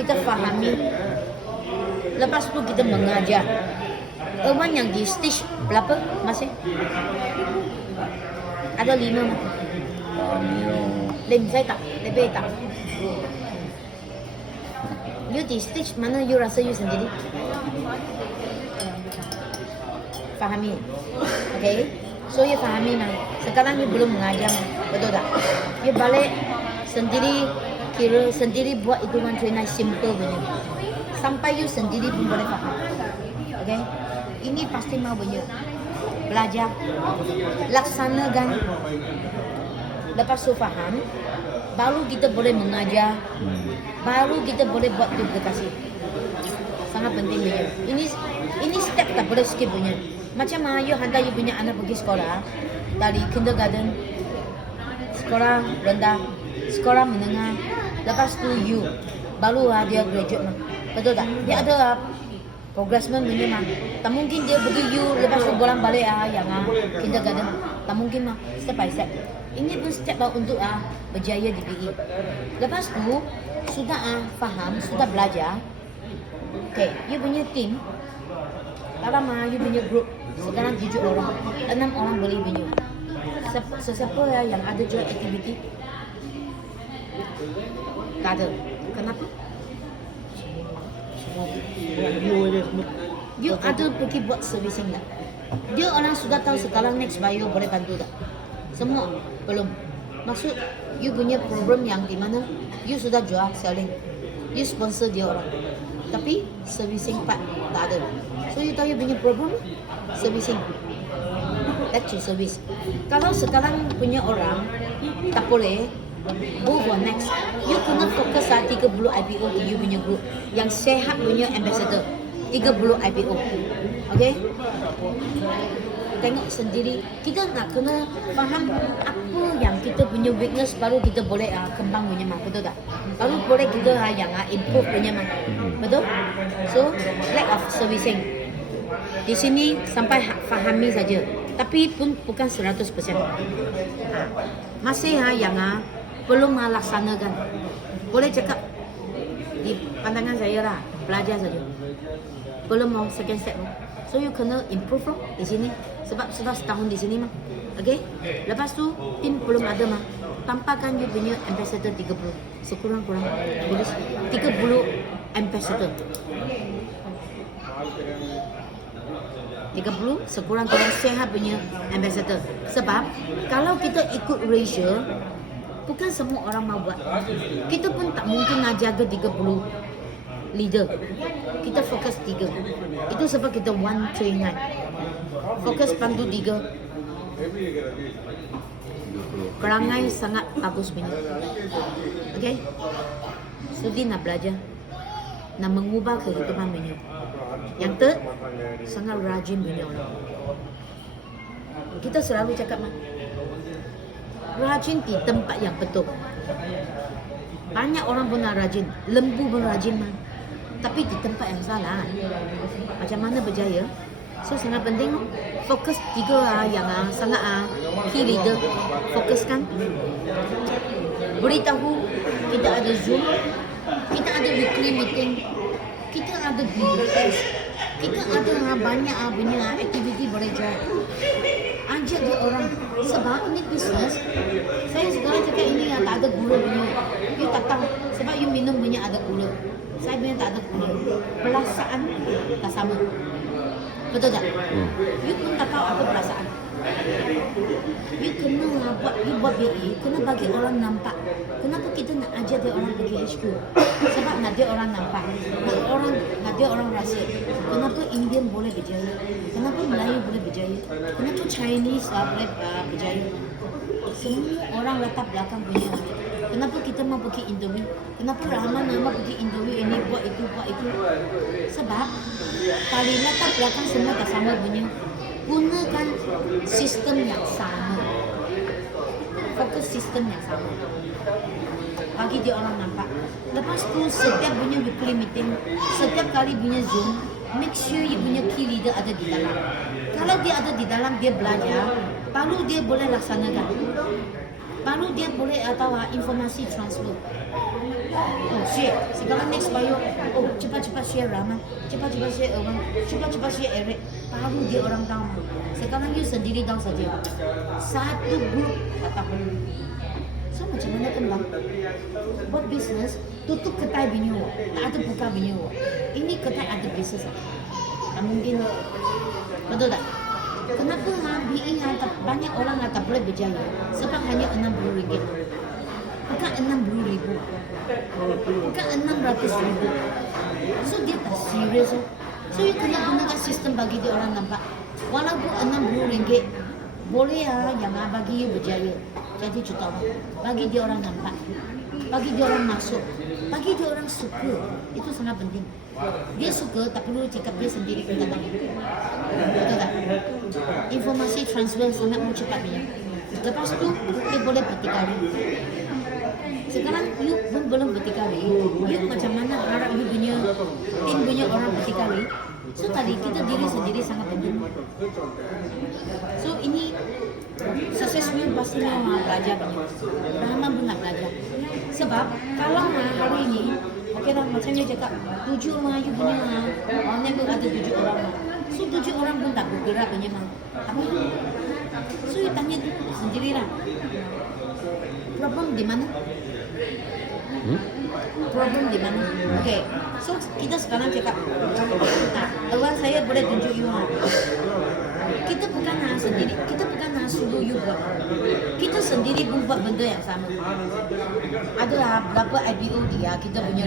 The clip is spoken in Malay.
kita fahami. Lepas tu kita mengajar. Irwan yang di stage berapa masih? Ada 5 mah? Saya tak, lebih tak. You di stage mana you rasa you sendiri? Fahami. Okay? So you fahami mah. Sekarang you belum mengajar mah. Betul tak? You balik sendiri, kira sendiri buat hitungan trainer simple punya. Sampai you sendiri pun boleh faham. Okay? Ini pasti mau punya. Belajar. Laksanakan. Lepas tu faham, baru kita boleh mengajar, baru kita boleh buat duplikasi. Sangat penting punya. Ini step tak boleh skip punya. Macam you hantar you punya anak pergi sekolah dari kindergarten, sekolah rendah, sekolah menengah, lepas tu you baru dia graduate mah. Betul tak? Dia ada progressment punya mah. Tak mungkin dia pergi you lepas tu bolak balik yang kindergarten. Tak mungkin mah. Step by step. Ini pun step untuk berjaya di PE. Lepas tu sudah faham, sudah belajar. Okay, you punya team. Dalam you punya group sekarang 7 orang, 6 orang boleh punya. Sesiapa yang ada join activity? Tak ada. Kenapa? You ada pergi buat servicing tak? Dia orang sudah tahu sekarang next bio boleh bantu tak? Semua belum. Maksud you punya program yang di mana you sudah jual selling, you sponsor dia orang, tapi servicing part tak ada. So you tahu you punya program servicing, lecture service. Kalau sekarang punya orang tak boleh go for next, you kena fokus 30 IPO di you punya group yang sehat punya ambassador 30 IPO. Okay? Tengok sendiri, kita nak kena faham apa yang kita punya weakness, baru kita boleh kembang punya mah, betul tak? Baru boleh kita yang improve punya mah, betul? So lack of servicing di sini sampai fahami saja, tapi pun bukan 100%. Masih yang belum laksanakan. Boleh cakap di pandangan saya lah, belajar saja. Belum mau second step. So you kena improve di sini. Sebab sudah setahun di sini mah. Okay? Lepas tu tim belum ada mah. Tampakkan you punya ambassador 30. Sekurang-kurang tulis 30 ambassador. 30 sekurang-kurang sehat punya ambassador. Sebab kalau kita ikut ratio, bukan semua orang mau buat. Kita pun tak mungkin nak jaga 30 leader. Kita fokus 3. Itu sebab kita 139. Fokus pandu 3. Perangai sangat bagus punya. Okay? Sudi nak belajar, nak mengubah kehidupan punya. Yang third, sangat rajin punya orang. Kita selalu cakap mah, rajin di tempat yang betul. Banyak orang pun nak rajin, lembu pun rajin mah. Tapi di tempat yang salah. Macam mana berjaya? So sangat penting fokus 3 yang sangat key leader. Fokuskan. Beritahu kita ada Zoom, kita ada weekly meeting, kita ada BBS, kita ada banyak punya aktiviti boleh join. Ajak dia orang, sebab ini bisnes. Saya sekarang cakap ini tak ada gula punya. You tak tahu sebab you minum punya ada gula. Saya punya tak ada gula. Perasaan tak sama. Betul tak? You pun tak tahu apa perasaan. You kena buat BE, kena bagi orang nampak. Kenapa kita nak ajar dia orang pergi HQ? Sebab nak dia orang nampak, nak dia orang rasa. Kenapa Indian boleh berjaya? Kenapa Melayu boleh berjaya? Kenapa Chinese boleh berjaya? Semua orang latar belakang punya. Kenapa kita mau pergi interview? Kenapa Rahman nama pergi interview ini buat itu? Sebab kali latar belakang semua tak sama punya. Gunakan sistem yang sama. Fokus sistem yang sama. Bagi dia orang nampak. Lepas tu setiap punya weekly meeting, setiap kali punya Zoom, make sure you punya key leader ada di dalam. Kalau dia ada di dalam, dia belajar, baru dia boleh laksanakan. Baru dia boleh tahu informasi transfer. Oh, share. Sekarang next bio, oh cepat-cepat share ramai, cepat-cepat share orang, cepat-cepat share Eric. Baru dia orang tahu. Sekarang you sendiri tahu saja. Satu grup tak perlu. So macam mana kembang? Buat bisnes, tutup kedai bini awak, tak ada buka bini awak. Ini kedai ada bisnes. Tak mungkin. Betul tak? Kenapa BI banyak orang tak boleh berjaya? Sebab hanya RM60. Bukan RM60,000. Bukan RM600,000. So dia tak serius. So you kena gunakan sistem bagi dia orang nampak. Walaupun RM60, boleh yang bagi you berjaya. Jadi contoh, bagi dia orang nampak. Bagi dia orang masuk. Bagi dia orang suka. Itu sangat penting. Dia suka, tak perlu cakap dia sendiri kita tahu. Betul tak? Informasi transfer sangat cepatnya. Lepas tu, dia boleh bertikari. Sekarang you pun belum bertikari. You macam mana harap you punya tim punya orang bertikari. So tadi kita diri sendiri sangat penting. So ini successful pastinya belajar banyak. Rahman pun nak belajar. Sebab kalau hari ini, okey dah macam dia cakap 7 you punya online pun ada 7 orang. So 7 orang pun tak bergerak punya apa? So you tanya sendirilah. Problem di mana? Problem di mana? Okay, so kita sekarang cakap, awal saya boleh tunjuk you kita bukan sendiri, kita bukan suruh you buat. Kita sendiri pun buat benda yang sama. Ada berapa IPO dia, kita punya